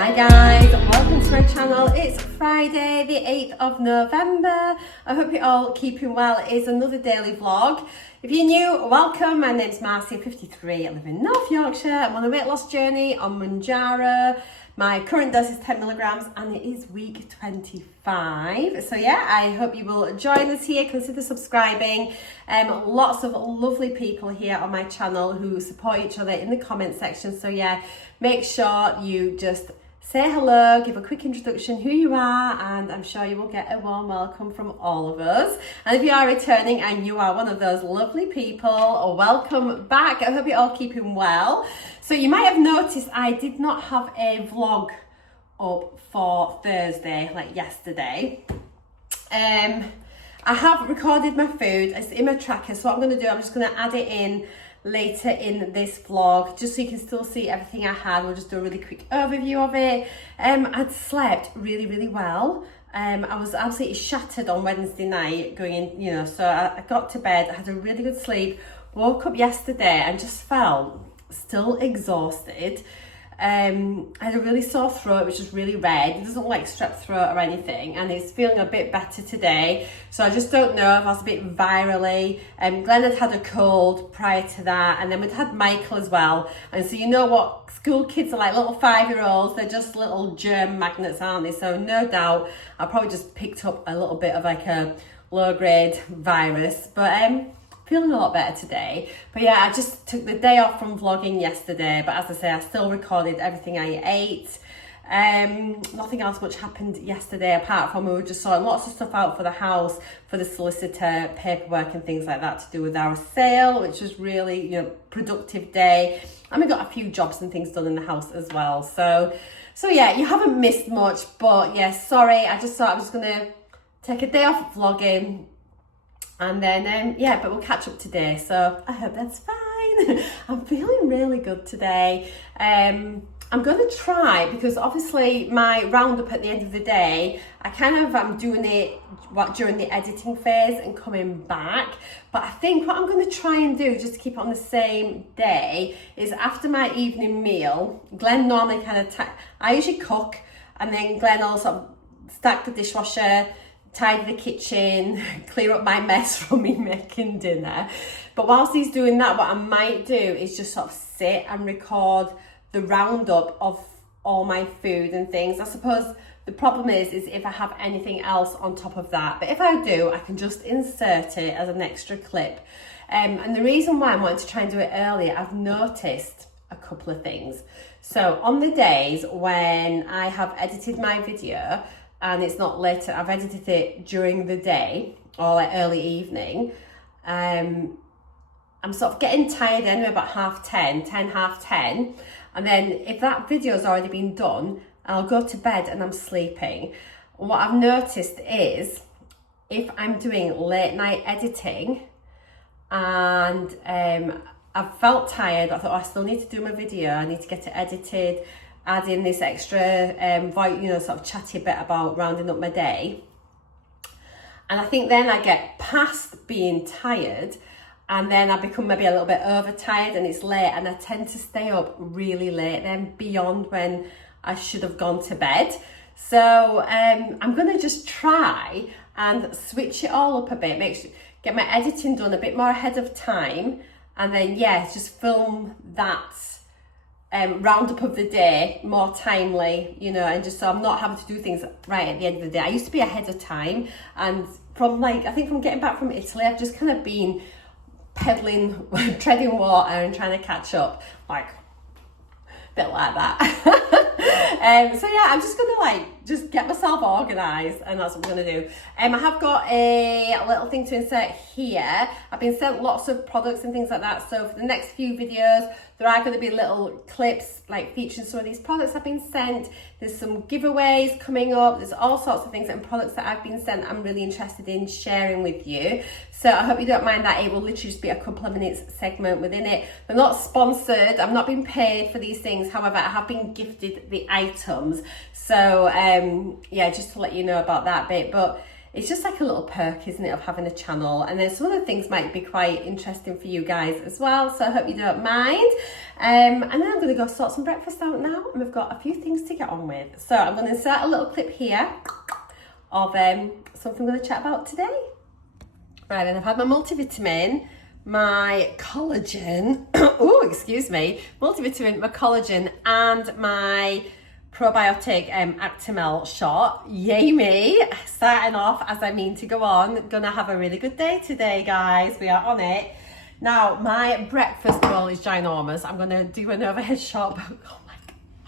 Hi guys, welcome to my channel. It's Friday the 8th of November. I hope you're all keeping well. It is another daily vlog. If you're new, welcome. My name's Marcy, 53. I live in North Yorkshire. I'm on a weight loss journey on Mounjaro. My current dose is 10 milligrams and it is week 25. So yeah, I hope you will join us here. Consider subscribing. Lots of lovely people here on my channel who support each other in the comment section. So yeah, make sure you just say hello, give a quick introduction who you are, and I'm sure you will get a warm welcome from all of us. And if you are returning and you are one of those lovely people, welcome back. I hope you're all keeping well. So you might have noticed I did not have a vlog up for Thursday, like yesterday. I have recorded my food, it's in my tracker, so what I'm going to do, I'm just going to add it in later in this vlog just so you can still see everything I had. We'll just do a really quick overview of it. I'd slept really well. I was absolutely shattered on Wednesday night going in, so I got to bed, I had a really good sleep, woke up yesterday and just felt still exhausted. I had a really sore throat, which is really red. It doesn't look like strep throat or anything, and it's feeling a bit better today. So I just don't know if I was a bit virally. Glenn had a cold prior to that, and then we'd had Michael as well. And so you know what school kids are like, little 5-year-olds, they're just little germ magnets, aren't they? So no doubt I probably just picked up a little bit of like a low-grade virus, but feeling a lot better today. But yeah, I just took the day off from vlogging yesterday, but as I say, I still recorded everything I ate. Nothing else much happened yesterday apart from we were just sorting lots of stuff out for the house, for the solicitor, paperwork and things like that to do with our sale, which was really, productive day. And we got a few jobs and things done in the house as well. So yeah, you haven't missed much, but yeah, sorry, I just thought I was gonna take a day off vlogging. And then, but we'll catch up today. So I hope that's fine. I'm feeling really good today. I'm going to try, because obviously my roundup at the end of the day, I'm doing it during the editing phase and coming back. But I think what I'm going to try and do, just to keep it on the same day, is after my evening meal, Glenn normally I usually cook, and then Glenn also stack the dishwasher, tidy the kitchen, clear up my mess from me making dinner. But whilst he's doing that, what I might do is just sort of sit and record the roundup of all my food and things. I suppose the problem is if I have anything else on top of that. But if I do, I can just insert it as an extra clip. And the reason why I'm wanting to try and do it earlier, I've noticed a couple of things. So on the days when I have edited my video, and it's not later, I've edited it during the day or like early evening, I'm sort of getting tired anyway, about 10:30, and then if that video's already been done, I'll go to bed and I'm sleeping. And what I've noticed is if I'm doing late night editing and I've felt tired, I thought, I still need to do my video, I need to get it edited, add in this extra sort of chatty bit about rounding up my day. And I think then I get past being tired, and then I become maybe a little bit overtired and it's late, and I tend to stay up really late then, beyond when I should have gone to bed. So I'm going to just try and switch it all up a bit, get my editing done a bit more ahead of time, and then just film that roundup of the day more timely, and just so I'm not having to do things right at the end of the day. I used to be ahead of time, and from getting back from Italy, I've just kind of been pedaling, treading water and trying to catch up, like a bit like that. So yeah, I'm just gonna just get myself organised, and that's what I'm gonna do. I have got a little thing to insert here. I've been sent lots of products and things like that, so for the next few videos there are going to be little clips featuring some of these products I've been sent. There's some giveaways coming up, there's all sorts of things and products that I've been sent I'm really interested in sharing with you. So I hope you don't mind that. It will literally just be a couple of minutes segment within it. They're not sponsored, I've not been paid for these things, however I have been gifted the items. So just to let you know about that bit. But it's just like a little perk, isn't it, of having a channel. And then some other things might be quite interesting for you guys as well, so I hope you don't mind. And then I'm going to go sort some breakfast out now, and we've got a few things to get on with. So I'm going to insert a little clip here of something we're going to chat about today. Right, and I've had my multivitamin, my collagen, oh, excuse me, multivitamin, my collagen, and my probiotic Actimel shot. Yay me, starting off as I mean to go on. Gonna have a really good day today, guys. We are on it. Now, my breakfast bowl is ginormous. I'm gonna do an overhead shot, but oh my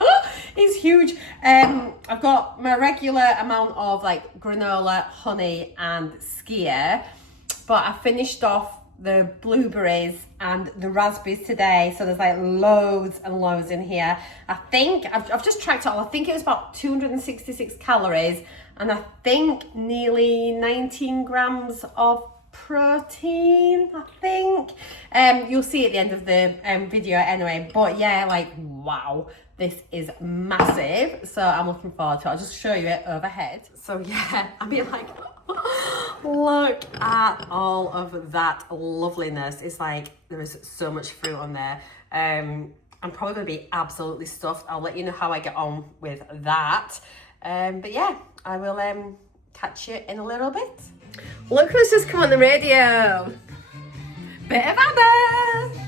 God, it's huge. I've got my regular amount of like granola, honey, and skyr, but I finished off the blueberries and the raspberries today, so there's like loads and loads in here. I think I've just tracked it all. I think it was about 266 calories, and I think nearly 19 grams of protein, I think. You'll see at the end of the video anyway, but yeah, like wow, this is massive, so I'm looking forward to it. I'll just show you it overhead. So yeah, I mean, like, look at all of that loveliness. It's like there is so much fruit on there. I'm probably going to be absolutely stuffed. I'll let you know how I get on with that. But yeah, I will catch you in a little bit. Look who's just come on the radio. Bit of ABBA.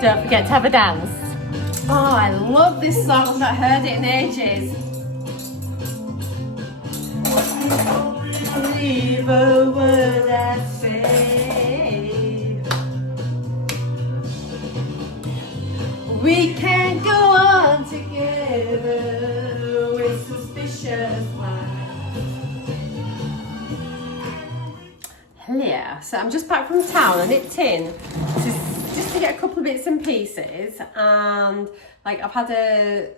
Don't forget to have a dance. Oh, I love this song. I've not heard it in ages. Believe a word I say. We can't go on together with suspicious minds. Hello. So I'm just back from town. I nipped in just to get a couple of bits and pieces, and like I've had a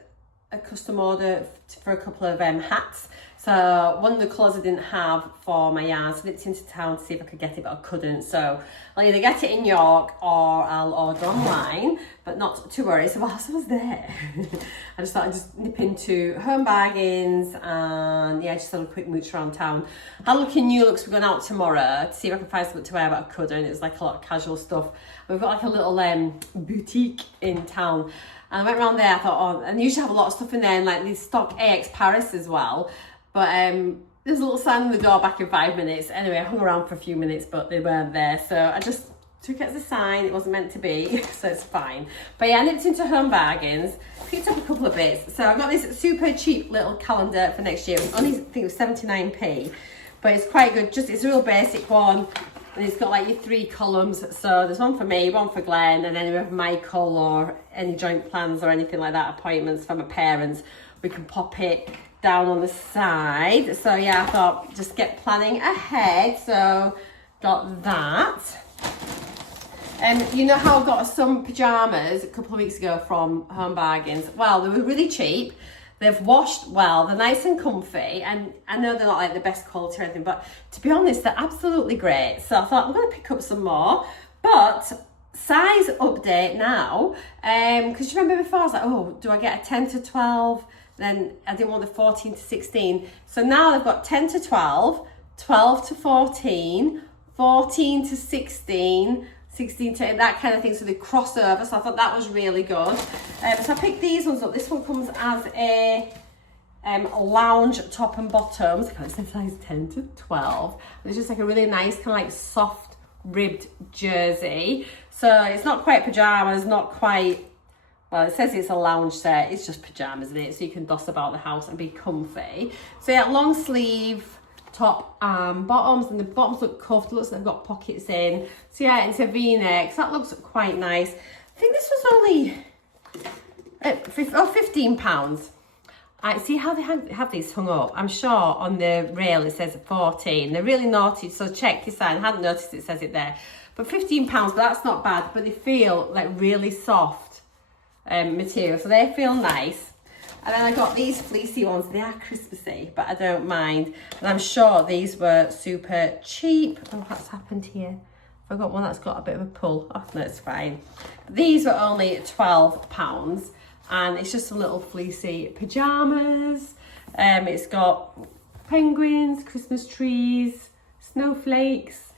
custom order for a couple of hats. So one of the clothes I didn't have for my yarn, so I nipped into town to see if I could get it, but I couldn't. So I'll either get it in York or I'll order online, but not to worry. So whilst I was there, I just thought I'd just nip into Home Bargains and yeah, just had a quick mooch around town. Had a look in New Looks. We're going out tomorrow to see if I can find something to wear, but I couldn't. It was like a lot of casual stuff. We've got like a little boutique in town. And I went around there, I thought, oh, and they usually have a lot of stuff in there, and like they stock AX Paris as well. But there's a little sign on the door, back in 5 minutes. Anyway, I hung around for a few minutes, but they weren't there. So I just took it as a sign. It wasn't meant to be, so it's fine. But yeah, I nipped into Home Bargains, picked up a couple of bits. So I've got this super cheap little calendar for next year. Only, I think it was 79p, but it's quite good. Just, it's a real basic one. And it's got like your 3 columns. So there's one for me, one for Glenn, and then if we have Michael or any joint plans or anything like that, appointments for my parents, we can pop it down on the side. So yeah, I thought just get planning ahead. So got that. And you know how I got some pajamas a couple of weeks ago from Home Bargains? Well, they were really cheap. They've washed well, they're nice and comfy, and I know they're not like the best quality or anything, but to be honest, they're absolutely great. So I thought I'm going to pick up some more, but size update now, because you remember before I was like, oh, do I get a 10 to 12? Then I didn't want the 14 to 16. So now they've got 10 to 12, 12 to 14, 14 to 16, 16 to that kind of thing, so they cross over. So I thought that was really good. So I picked these ones up. This one comes as a lounge top and bottom. So it's a size 10 to 12. It's just like a really nice kind of like soft ribbed jersey. So it's not quite pajamas, not quite, well, it says it's a lounge set. It's just pajamas, isn't it? So you can doss about the house and be comfy. So yeah, long sleeve top and bottoms, and the bottoms look cuffed, looks like they've got pockets in. So yeah, it's a V-neck, so that looks quite nice. I think this was only £15. I see how they have these hung up. I'm sure on the rail it says 14. They're really naughty, so check your sign. I hadn't noticed it says it there. But £15, but that's not bad. But they feel like really soft material, so they feel nice. And then I got these fleecy ones. They are Christmassy, but I don't mind. And I'm sure these were super cheap. Oh, what's happened here? I've got one that's got a bit of a pull. Oh, no, it's fine. These were only £12. And it's just some little fleecy pyjamas. It's got penguins, Christmas trees, snowflakes.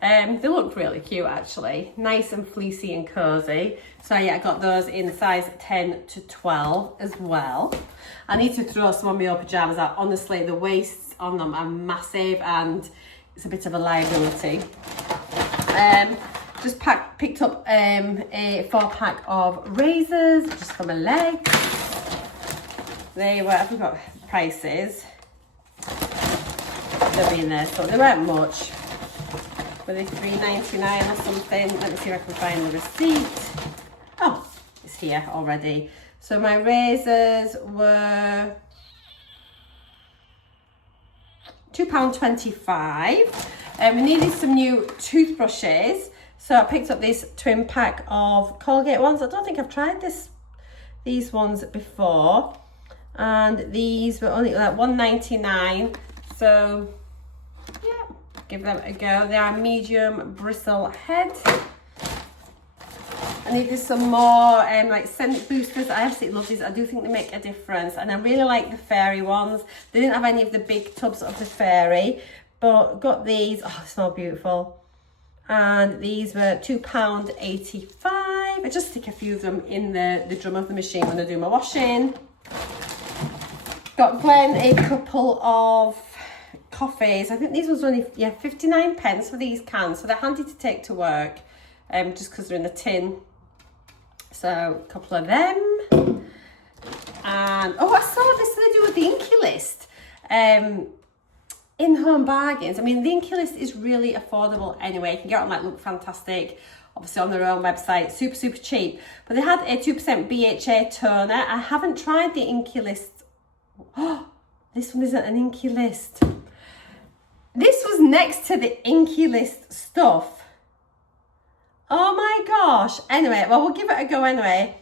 They look really cute actually, nice and fleecy and cozy. So yeah, I got those in size 10 to 12 as well. I need to throw some of my old pyjamas out. Honestly, the waists on them are massive and it's a bit of a liability. Just picked up a 4-pack of razors just for my legs. They were, I forgot prices. They'll be in there, so they weren't much. Were they $3.99 or something? Let me see if I can find the receipt. Oh, it's here already. So my razors were £2.25. We needed some new toothbrushes. So I picked up this twin pack of Colgate ones. I don't think I've tried these ones before. And these were only like $1.99. So yeah, give them a go. They are medium bristle head. I needed some more like scent boosters. I absolutely love these. I do think they make a difference. And I really like the fairy ones. They didn't have any of the big tubs of the fairy, but got these. Oh, they smell beautiful. And these were £2.85. I just stick a few of them in the drum of the machine when I do my washing. Got Glenn a couple of coffees. I think these ones were only 59 pence for these cans, so they're handy to take to work, just because they're in a tin. So a couple of them. And oh, I saw this to do with the Inky List. In-home bargains. I mean, the Inky List is really affordable anyway. You can get on like Look Fantastic, obviously on their own website, super cheap. But they had a 2% BHA toner. I haven't tried the Inky List. Oh, this one isn't an Inky List. This was next to the Inky List stuff. Oh my gosh. Anyway, well, we'll give it a go anyway.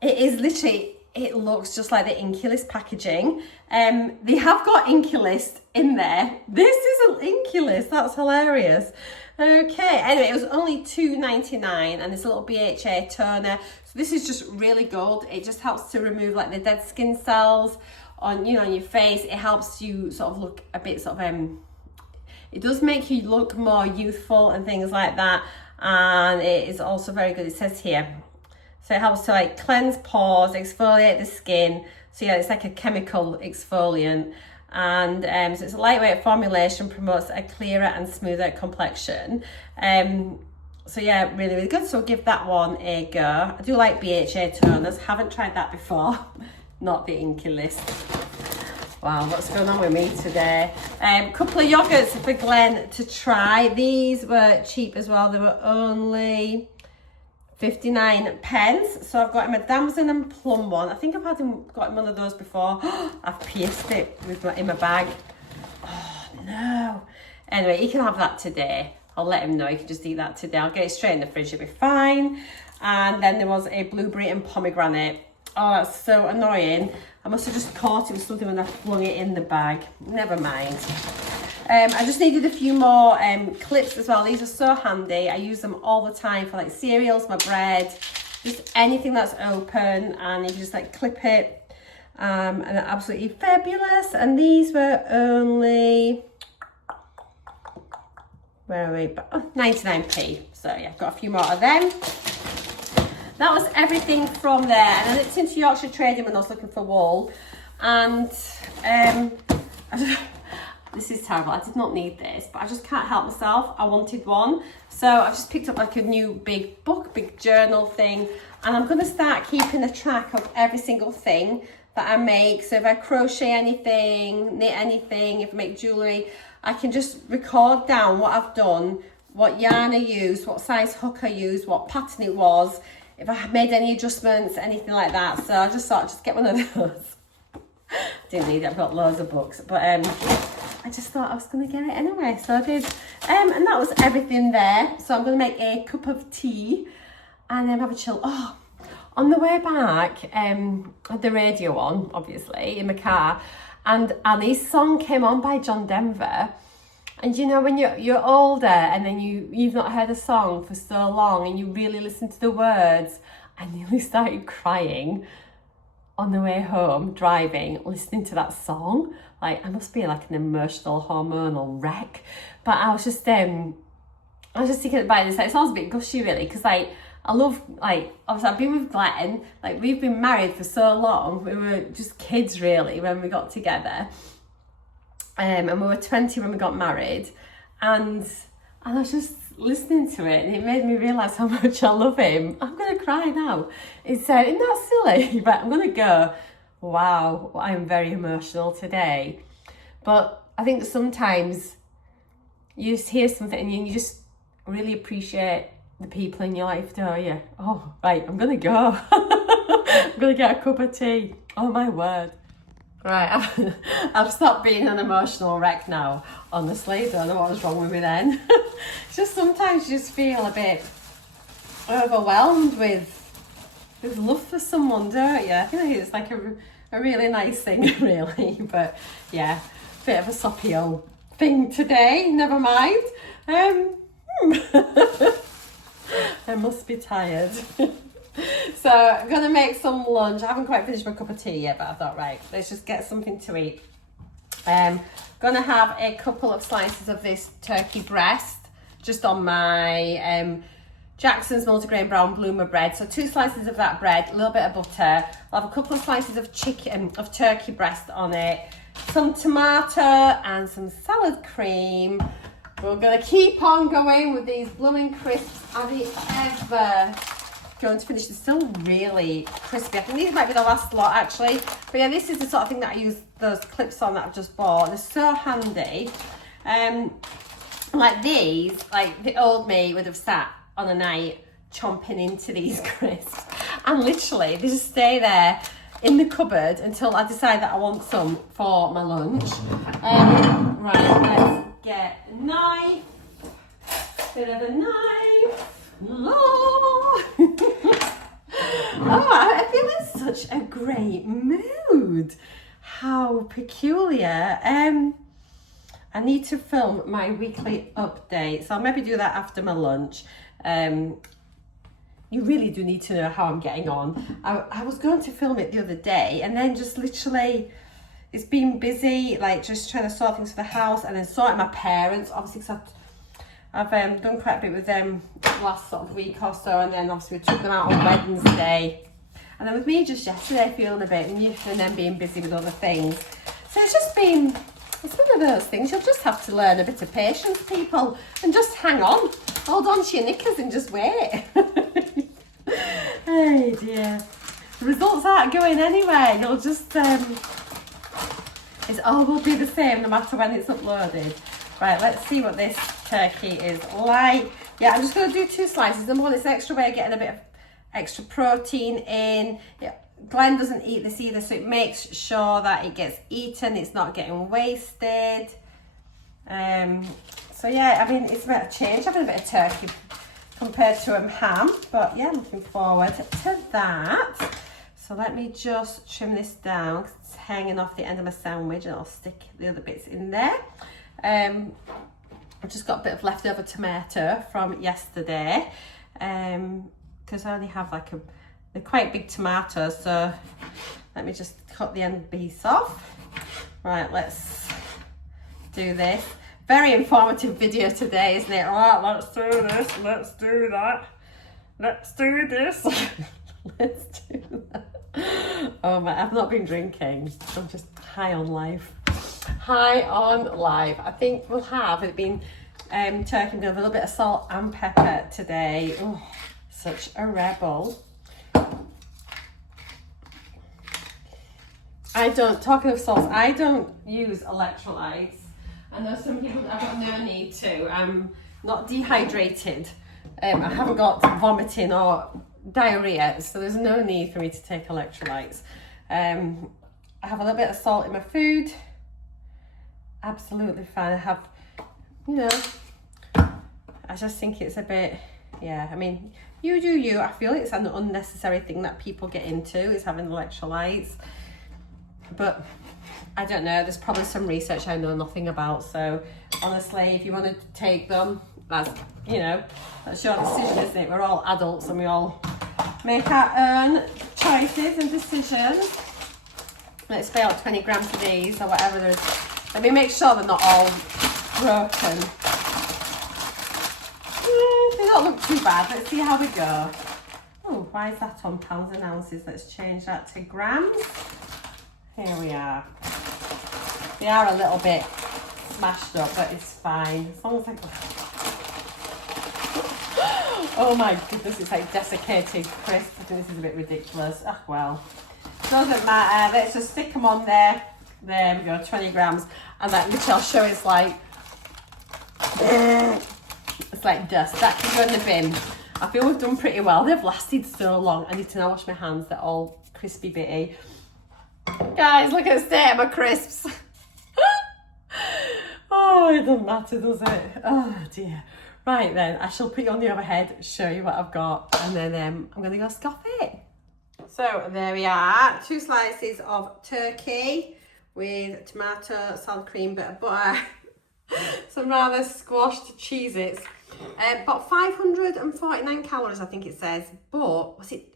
It is literally, it looks just like the Inky List packaging. They have got Inky List in there. This isn't Inky List. That's hilarious. Okay, anyway, it was only $2.99 and it's a little BHA toner. So this is just really good. It just helps to remove like the dead skin cells on, you know, on your face. It helps you sort of look a bit sort of, it does make you look more youthful and things like that. And it is also very good. It says here, so it helps to like cleanse pores, exfoliate the skin. So yeah, it's like a chemical exfoliant. And so it's a lightweight formulation, promotes a clearer and smoother complexion. So yeah, really good. So I'll give that one a go. I do like BHA toners. Haven't tried that before. Not the Inky List. Wow, what's going on with me today? Couple of yogurts for Glenn to try. These were cheap as well. They were only 59 pence. So I've got him a damson and plum one. I think I've got him one of those before. I've pierced it in my bag. Oh no. Anyway, he can have that today. I'll let him know. He can just eat that today. I'll get it straight in the fridge. It'll be fine. And then there was a blueberry and pomegranate. Oh, that's so annoying. I must have just caught it with something when I flung it in the bag. Never mind. I just needed a few more clips as well. These are so handy. I use them all the time for like cereals, my bread, just anything that's open, and you can just like clip it. And they're absolutely fabulous. And these were only, where are we? Oh, 99p. So yeah, got a few more of them. That was everything from there. And I looked into Yorkshire Trading when I was looking for wool. And this is terrible. I did not need this, but I just can't help myself. I wanted one. So I just picked up like a new big book, big journal thing. And I'm going to start keeping a track of every single thing that I make. So if I crochet anything, knit anything, if I make jewellery, I can just record down what I've done, what yarn I used, what size hook I used, what pattern it was, if I made any adjustments, anything like that. So I just thought, just get one of those. Didn't need it, I've got loads of books, but I just thought I was going to get it anyway, so I did. And that was everything there. So I'm going to make a cup of tea and then have a chill. Oh, on the way back, I had the radio on, obviously, in my car, and Annie's song came on by John Denver. And you know, when you're older and then you've not heard a song for so long and you really listen to the words, I nearly started crying on the way home, driving, listening to that song. Like, I must be like an emotional, hormonal wreck. But I was just thinking about this. Like, it sounds a bit gushy, really, because like I love, like, obviously I've been with Glenn. Like, we've been married for so long. We were just kids, really, when we got together. And we were 20 when we got married. And I was just listening to it, and it made me realise how much I love him. I'm going to cry now. Isn't that silly? But I'm going to go, wow, I'm very emotional today. But I think sometimes you just hear something and you just really appreciate the people in your life, don't you? Oh, right, I'm going to go. I'm going to get a cup of tea. Oh, my word. Right, I've stopped being an emotional wreck now. Honestly, don't know what was wrong with me then. It's just sometimes you just feel a bit overwhelmed with love for someone, don't you? I think it's like a really nice thing, really. But yeah, bit of a soppy old thing today. Never mind. I must be tired. So I'm going to make some lunch. I haven't quite finished my cup of tea yet, but I thought, right, let's just get something to eat. Going to have a couple of slices of this turkey breast just on my Jackson's multigrain brown bloomer bread. So 2 slices of that bread, a little bit of butter. I'll have a couple of slices of turkey breast on it, some tomato and some salad cream. We're going to keep on going with these blooming crisps. Are they ever going to finish? They're still really crispy. I think these might be the last lot, actually. But yeah, this is the sort of thing that I use those clips on that I've just bought. They're so handy. Like these, like the old me would have sat on a night chomping into these crisps, and literally they just stay there in the cupboard until I decide that I want some for my lunch. Right, let's get a knife. Bit of a knife. Oh, I feel in such a great mood. How peculiar. I need to film my weekly update, so I'll maybe do that after my lunch. You really do need to know how I'm getting on. I was going to film it the other day, and then just literally it's been busy, like just trying to sort things for the house, and then sorting my parents, obviously, because I've done quite a bit with them last sort of week or so, and then obviously we took them out on Wednesday, and then with me just yesterday feeling a bit new, and then being busy with other things. So it's one of those things. You'll just have to learn a bit of patience, people, and just hang on, hold on to your knickers and just wait. Hey dear, the results aren't going anywhere. You'll just it's all will be the same no matter when it's uploaded. Right, let's see what this turkey is like. Yeah, I'm just going to do 2 slices. Number one, it's an extra way of getting a bit of extra protein in. Yeah, Glenn doesn't eat this either, so it makes sure that it gets eaten. It's not getting wasted. So yeah, I mean, it's a bit of change having a bit of turkey compared to ham. But yeah, looking forward to that. So let me just trim this down because it's hanging off the end of my sandwich, and I'll stick the other bits in there. I've just got a bit of leftover tomato from yesterday, because I only have they're quite big tomatoes, so let me just cut the end piece off. Right, let's do this. Very informative video today, isn't it? Right, let's do this, let's do that, let's do this. Let's do that. Oh my, I've not been drinking, I'm just high on life. High on life. I think we'll have it been turkey with a little bit of salt and pepper today. Oh, such a rebel. Talking of salts, I don't use electrolytes. I know some people, I've got no need to. I'm not dehydrated. I haven't got vomiting or diarrhea, so there's no need for me to take electrolytes. I have a little bit of salt in my food. Absolutely fine. I have, you know, I just think it's a bit, yeah, I mean, you do you. I feel it's an unnecessary thing that people get into, is having electrolytes. But I don't know, there's probably some research I know nothing about. So honestly, if you want to take them, that's, you know, that's your decision, isn't it? We're all adults and we all make our own choices and decisions. Let's spay out 20 grams of these or whatever there is. Let me make sure they're not all broken. They don't look too bad. Let's see how they go. Oh, why is that on pounds and ounces? Let's change that to grams. Here we are. They are a little bit smashed up, but it's fine. As long as I... Oh my goodness, it's like desiccated crisp. I think this is a bit ridiculous. Ah, well. Doesn't matter. Let's just stick them on there. There we go, 20 grams. And that, which I'll show, is like... It's like dust. That can go in the bin. I feel we've done pretty well. They've lasted so long. I need to now wash my hands. They're all crispy bitty. Guys, look at the state of my crisps. Oh, it doesn't matter, does it? Oh dear. Right then, I shall put you on the overhead, show you what I've got, and then I'm going to go scoff it. So there we are. 2 slices of turkey with tomato, sour cream, bit of butter, some rather squashed Cheez-Its. About 549 calories, I think it says, but was it,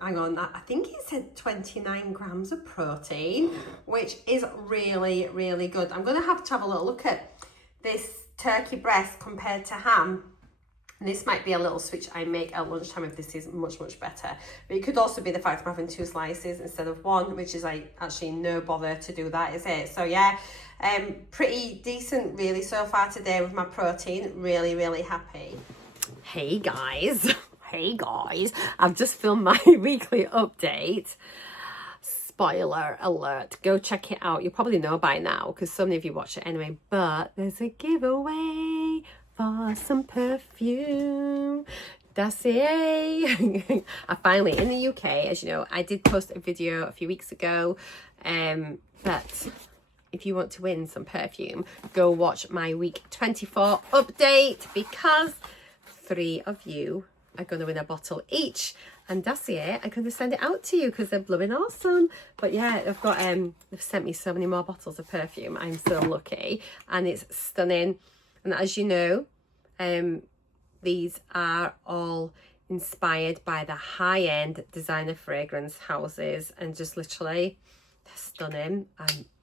hang on, I think it said 29 grams of protein, which is really, really good. I'm going to have a little look at this turkey breast compared to ham. And this might be a little switch I make at lunchtime if this is much, much better. But it could also be the fact I'm having 2 slices instead of 1, which is like actually no bother to do that, is it? So yeah, pretty decent really so far today with my protein. Really, really happy. Hey guys. Hey guys. I've just filmed my weekly update. Spoiler alert, go check it out. You probably know by now because so many of you watch it anyway, but there's a giveaway for some perfume dossier. I finally, in the UK, as you know, I did post a video a few weeks ago, but if you want to win some perfume, go watch my week 24 update, because 3 of you are going to win a bottle each, and Dossier are going to send it out to you because they're blooming awesome. But yeah, I've got they've sent me so many more bottles of perfume. I'm so lucky, and it's stunning. And as you know, these are all inspired by the high-end designer fragrance houses, and just literally they're stunning.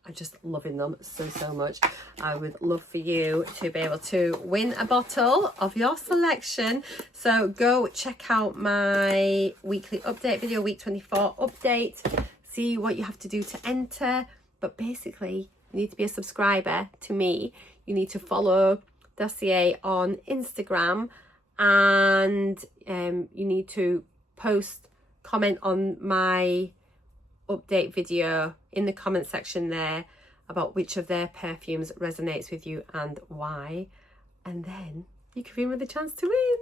I'm just loving them so much. I would love for you to be able to win a bottle of your selection. So go check out my weekly update video, week 24 update. See what you have to do to enter. But basically, you need to be a subscriber to me. You need to follow Dossier on Instagram, and you need to comment on my update video in the comment section there about which of their perfumes resonates with you and why, and then you can be with a chance to win.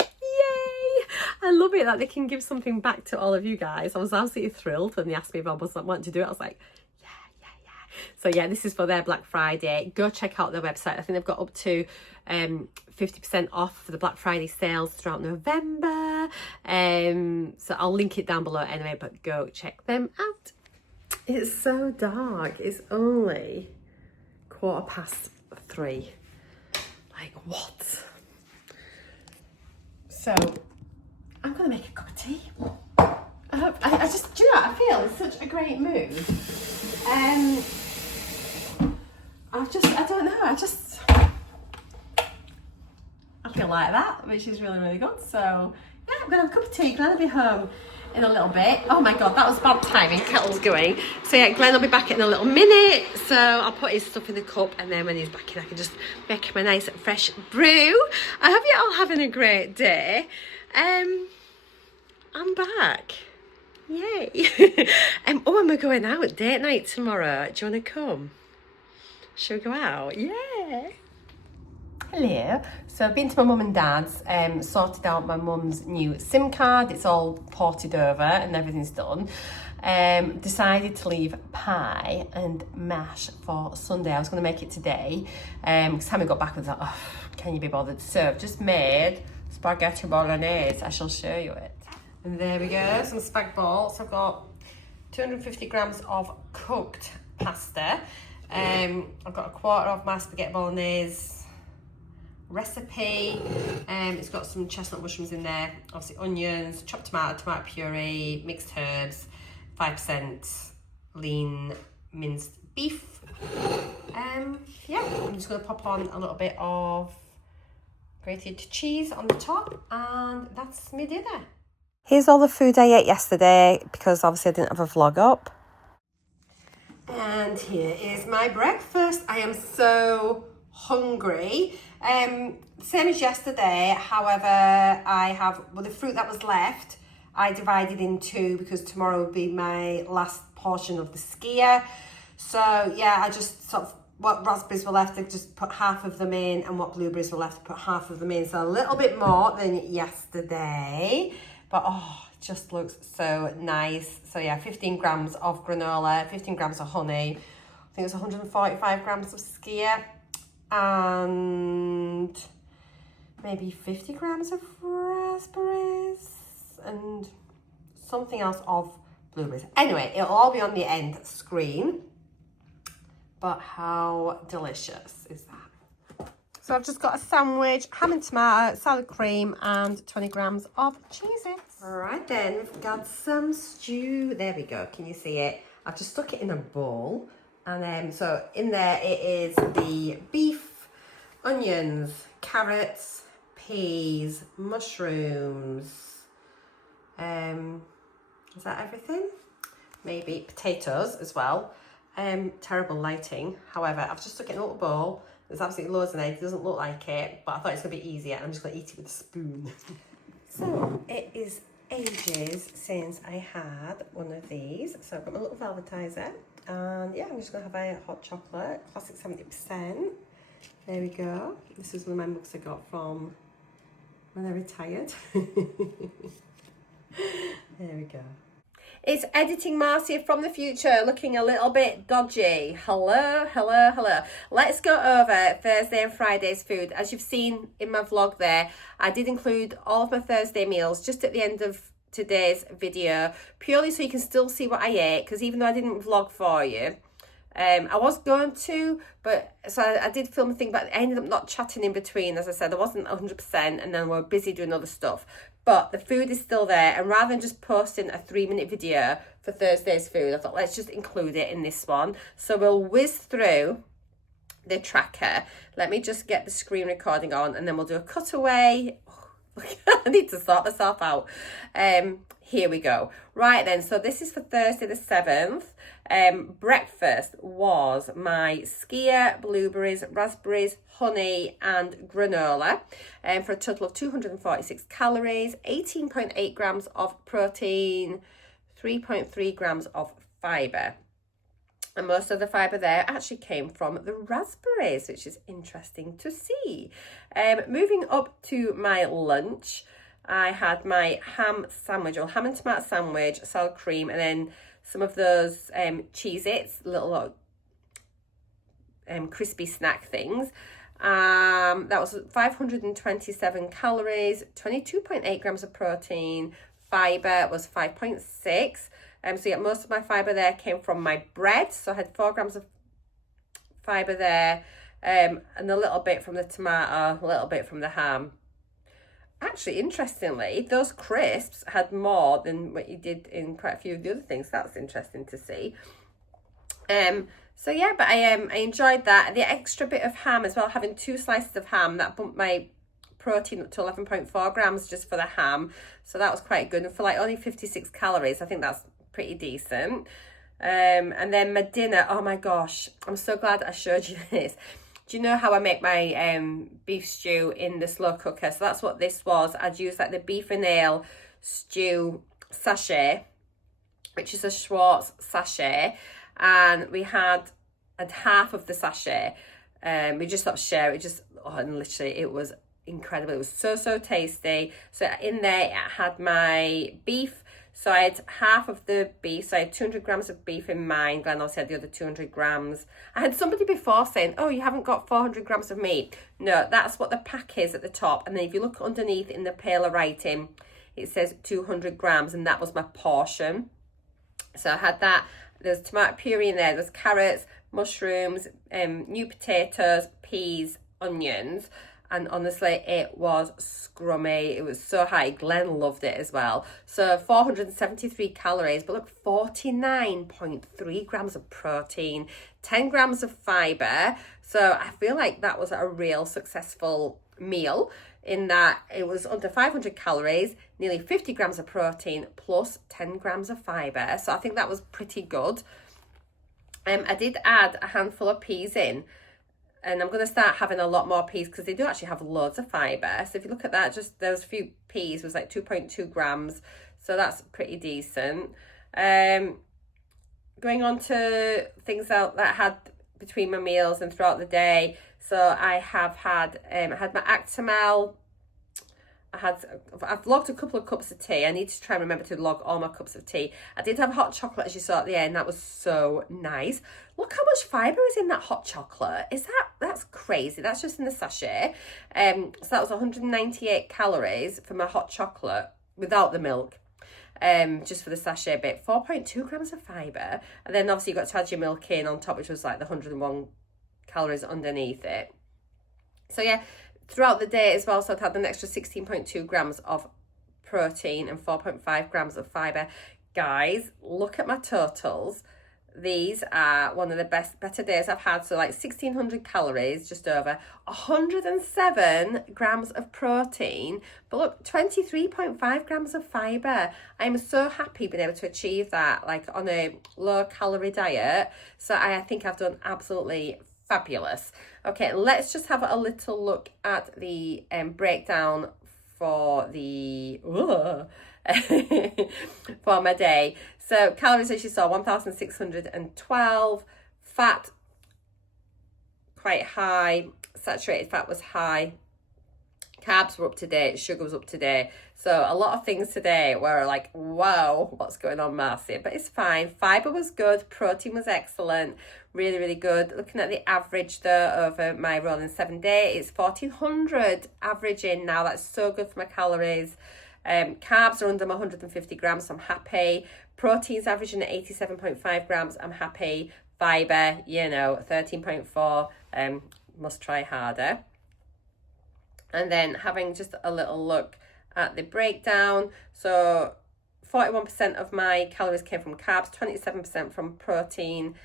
Yay! I love it that they can give something back to all of you guys. I was absolutely thrilled when they asked me if I was wanting to do it. I was like, yeah. So yeah, this is for their Black Friday. Go check out their website. I think they've got up to 50% off for the Black Friday sales throughout November. So I'll link it down below anyway, but go check them out. It's so dark. It's only 3:15. Like, what? So I'm gonna make a cup of tea. I just, do you know what I feel? In such a great mood. I don't know, I feel like that, which is really, really good. So yeah, I'm gonna have a cup of tea. Glenn will be home in a little bit. Oh my god, that was bad timing. Kettle's going. So yeah, Glenn will be back in a little minute. So I'll put his stuff in the cup, and then when he's back in, I can just make him a nice fresh brew. I hope you're all having a great day. I'm back. Yay. And we're going out date night tomorrow. Do you want to come? Should we go out? Yeah. Hello. Hello. So I've been to my mum and dad's, sorted out my mum's new SIM card. It's all ported over and everything's done. Decided to leave pie and mash for Sunday. I was going to make it today because Tammy got back and was like, oh, can you be bothered? So I've just made spaghetti bolognese. I shall show you it. And there we go, some spag balls. I've got 250 grams of cooked pasta. I've got a quarter of my spaghetti bolognese recipe. It's got some chestnut mushrooms in there, obviously onions, chopped tomato puree, mixed herbs, 5% lean minced beef. Yeah, I'm just going to pop on a little bit of grated cheese on the top, and that's my dinner. Here's all the food I ate yesterday because obviously I didn't have a vlog up. And here is my breakfast. I am so hungry. Same as yesterday, however, I have, well, the fruit that was left, I divided in two because tomorrow would be my last portion of the skier. So yeah, I just sort of, what raspberries were left, I just put half of them in, and what blueberries were left, I put half of them in. So a little bit more than yesterday, but oh, it just looks so nice. So yeah, 15 grams of granola, 15 grams of honey, I think it's 145 grams of skier, and maybe 50 grams of raspberries and something else of blueberries. Anyway, it'll all be on the end screen, but how delicious is that? So I've just got a sandwich, ham and tomato, salad cream, and 20 grams of Cheez-Its. All right then, we've got some stew. There we go, can you see it? I've just stuck it in a bowl. And so in there it is the beef, onions, carrots, peas, mushrooms. Is that everything? Maybe potatoes as well. Terrible lighting. However, I've just stuck it in a little bowl. There's absolutely loads in it. It doesn't look like it, but I thought it's going to be easier. I'm just going to eat it with a spoon. So it is ages since I had one of these. So I've got my little velvetizer. And yeah, I'm just going to have a hot chocolate, classic 70%. There we go. This is one of my mugs I got from when I retired. There we go. It's editing Marcia from the future, looking a little bit dodgy. Hello, hello, hello. Let's go over Thursday and Friday's food. As you've seen in my vlog there, I did include all of my Thursday meals just at the end of today's video, purely so you can still see what I ate, because even though I didn't vlog for you, I was going to, but so I did film a thing, but I ended up not chatting in between. As I said, I wasn't 100%, and then we were busy doing other stuff. But the food is still there, and rather than just posting a 3-minute video for Thursday's food, I thought let's just include it in this one. So we'll whiz through the tracker. Let me just get the screen recording on, and then we'll do a cutaway. I need to sort myself out. Here we go. Right then, so this is for Thursday the 7th. Breakfast was my skier, blueberries, raspberries, honey and granola, for a total of 246 calories, 18.8 grams of protein, 3.3 grams of fibre. And most of the fibre there actually came from the raspberries, which is interesting to see. Moving up to my lunch, I had my ham sandwich, or ham and tomato sandwich, salad cream, and then some of those Cheez-Its, little crispy snack things. That was 527 calories, 22.8 grams of protein, fibre was 5.6. So yeah, most of my fibre there came from my bread. So I had 4 grams of fibre there, and a little bit from the tomato, a little bit from the ham. Actually, interestingly, those crisps had more than what you did in quite a few of the other things. That's interesting to see. So yeah, but I enjoyed that. The extra bit of ham as well, having 2 slices of ham, that bumped my protein up to 11.4 grams just for the ham. So that was quite good. And for like only 56 calories, I think that's pretty decent. And then my dinner, oh my gosh, I'm so glad I showed you this. Do you know how I make my beef stew in the slow cooker? So that's what this was. I'd use like the beef and ale stew sachet, which is a Schwartz sachet. And we had half of the sachet. We just thought share it. And literally it was incredible. It was so tasty. So in there it had my beef. So I had half of the beef. So I had 200 grams of beef in mine. Glenn also had the other 200 grams. I had somebody before saying, oh, you haven't got 400 grams of meat. No, that's what the pack is at the top. And then if you look underneath in the paler writing, it says 200 grams. And that was my portion. So I had that. There's tomato puree in there. There's carrots, mushrooms, new potatoes, peas, onions. And honestly, it was scrummy. It was so high. Glenn loved it as well. So 473 calories, but look, 49.3 grams of protein, 10 grams of fiber. So I feel like that was a real successful meal in that it was under 500 calories, nearly 50 grams of protein, plus 10 grams of fiber. So I think that was pretty good. I did add a handful of peas in. And I'm going to start having a lot more peas because they do actually have loads of fibre. So if you look at that, just those few peas was like 2.2 grams. So that's pretty decent. Going on to things that I had between my meals and throughout the day. So I have had, I had my Actimel. I've logged a couple of cups of tea. I need to try and remember to log all my cups of tea. I did have hot chocolate, as you saw at the end. That was so nice. Look how much fibre is in that hot chocolate. That's crazy. That's just in the sachet. So that was 198 calories for my hot chocolate without the milk. Just for the sachet bit. 4.2 grams of fibre. And then obviously you got to add your milk in on top, which was like the 101 calories underneath it. So yeah, throughout the day as well, so I've had an extra 16.2 grams of protein and 4.5 grams of fibre. Guys, look at my totals. These are one of the better days I've had. So like 1,600 calories, just over 107 grams of protein. But look, 23.5 grams of fibre. I'm so happy being able to achieve that, like on a low calorie diet. So I think I've done absolutely fabulous. Okay, let's just have a little look at the breakdown for the for my day. So calories, as you saw, 1,612. Fat quite high. Saturated fat was high. Carbs were up to date. Sugar was up to date. So a lot of things today were like, wow, what's going on, Marcy? But it's fine. Fiber was good. Protein was excellent. Really, really good. Looking at the average though over my rolling 7 day, it's 1,400 averaging now. That's so good for my calories. Carbs are under my 150 grams, so I'm happy. Protein's averaging at 87.5 grams. I'm happy. Fiber, 13.4. Must try harder. And then having just a little look at the breakdown. So 41% of my calories came from carbs, 27% from protein,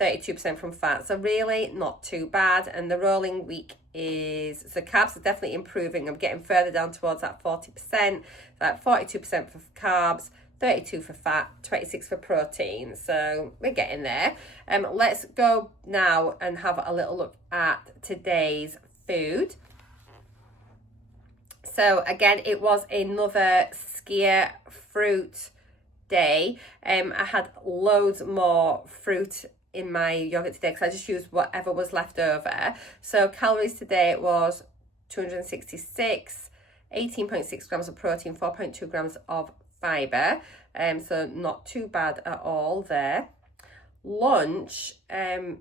32% from fat. So really not too bad. And the rolling week so carbs are definitely improving. I'm getting further down towards that 40%, that 42% for carbs, 32 for fat, 26 for protein. So we're getting there. Let's go now and have a little look at today's food. So again, it was another skyr fruit day. I had loads more fruit in my yogurt today because I just used whatever was left over. So calories today was 266, 18.6 grams of protein, 4.2 grams of fibre. So not too bad at all there. Lunch, I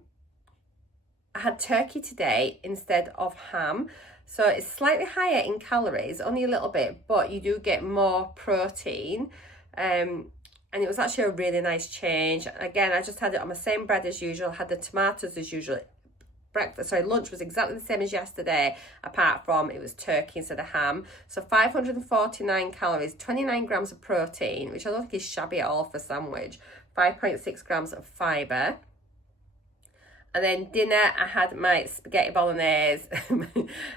had turkey today instead of ham. So it's slightly higher in calories, only a little bit, but you do get more protein. And it was actually a really nice change. Again, I just had it on my same bread as usual, had the tomatoes as usual. Lunch was exactly the same as yesterday, apart from it was turkey instead of ham. So 549 calories, 29 grams of protein, which I don't think is shabby at all for a sandwich, 5.6 grams of fibre. And then dinner, I had my spaghetti bolognese.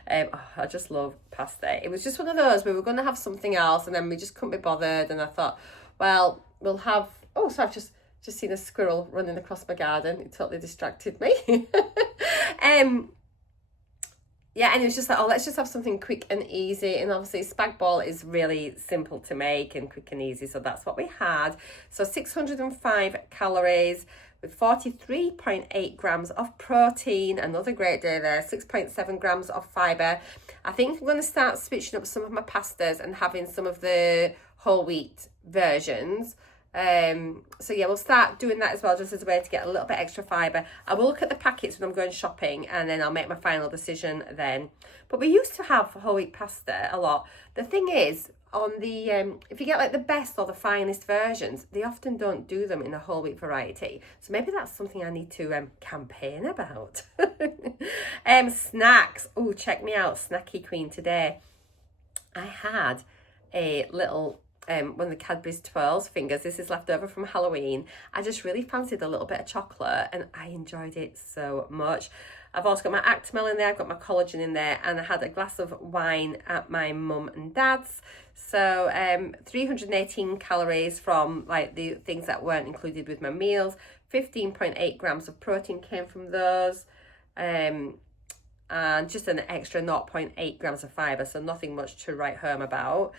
I just love pasta. It was just one of those, we were going to have something else and then we just couldn't be bothered. And I thought, well, we'll have, so I've just seen a squirrel running across my garden. It totally distracted me. yeah, and it was just like, oh, let's just have something quick and easy. And obviously spag bol is really simple to make and quick and easy. So that's what we had. So 605 calories with 43.8 grams of protein. Another great day there. 6.7 grams of fibre. I think I'm going to start switching up some of my pastas and having some of the whole wheat versions. So yeah, we'll start doing that as well, just as a way to get a little bit extra fibre. I will look at the packets when I'm going shopping, and then I'll make my final decision then. But we used to have whole wheat pasta a lot. The thing is, on the if you get like the best or the finest versions, they often don't do them in a whole wheat variety. So maybe that's something I need to campaign about. Snacks. Oh, check me out, Snacky Queen today. I had a little one of the Cadbury's Twirls fingers. This is left over from Halloween. I just really fancied a little bit of chocolate and I enjoyed it so much. I've also got my Actimel in there, I've got my collagen in there, and I had a glass of wine at my mum and dad's. So 318 calories from like the things that weren't included with my meals. 15.8 grams of protein came from those. And just an extra 0.8 grams of fibre, so nothing much to write home about.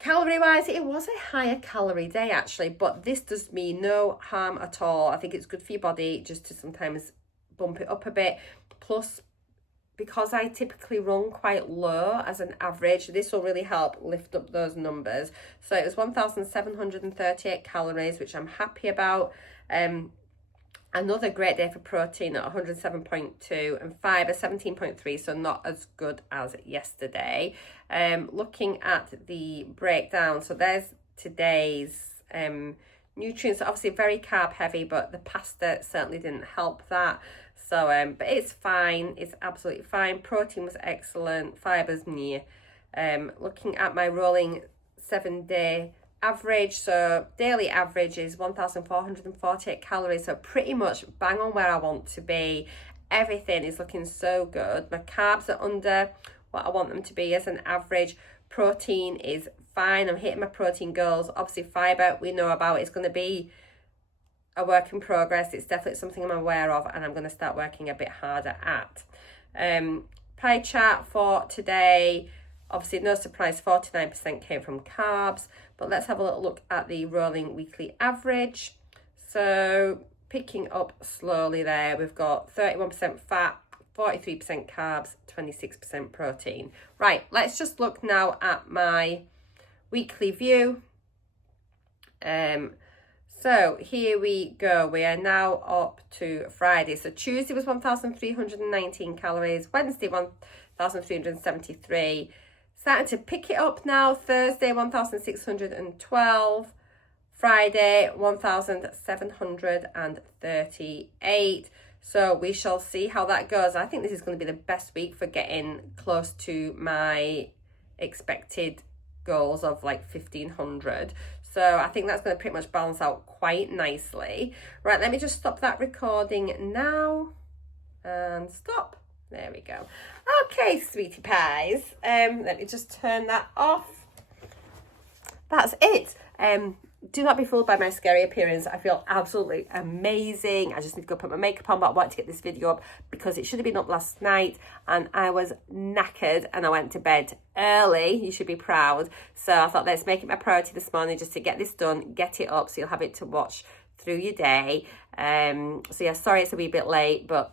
Calorie wise, it was a higher calorie day actually, but this does me no harm at all. I think it's good for your body just to sometimes bump it up a bit. Plus, because I typically run quite low as an average, this will really help lift up those numbers. So it was 1,738 calories, which I'm happy about. Another great day for protein at 107.2 and fibre 17.3, so not as good as yesterday. Looking at the breakdown, so there's today's nutrients. Obviously very carb heavy, but the pasta certainly didn't help that. So, but it's fine. It's absolutely fine. Protein was excellent. Fibre's near. Looking at my rolling 7-day average, so daily average is 1,448 calories, so pretty much bang on where I want to be. Everything is looking so good. My carbs are under what I want them to be as an average. Protein is fine. I'm hitting my protein goals. Obviously fibre we know about. It's going to be a work in progress. It's definitely something I'm aware of and I'm going to start working a bit harder at. Pie chart for today. Obviously, no surprise, 49% came from carbs, but let's have a little look at the rolling weekly average. So picking up slowly there, we've got 31% fat, 43% carbs, 26% protein. Right, let's just look now at my weekly view. So here we go. We are now up to Friday. So Tuesday was 1,319 calories, Wednesday 1,373. Starting to pick it up now. Thursday 1,612, Friday 1,738. So we shall see how that goes. I think this is going to be the best week for getting close to my expected goals of like 1,500. So I think that's going to pretty much balance out quite nicely. Right, let me just stop that recording now and stop. There we go. Okay, sweetie pies. Let me just turn that off. That's it. Do not be fooled by my scary appearance. I feel absolutely amazing. I just need to go put my makeup on, but I wanted to get this video up because it should have been up last night and I was knackered and I went to bed early. You should be proud. So I thought, let's make it my priority this morning just to get this done, get it up so you'll have it to watch through your day. So yeah, sorry it's a wee bit late, but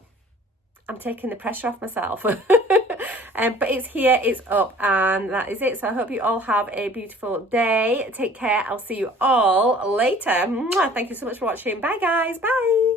I'm taking the pressure off myself. But it's here, it's up, and that is it. So I hope you all have a beautiful day. Take care. I'll see you all later. Mwah. Thank you so much for watching. Bye guys. Bye.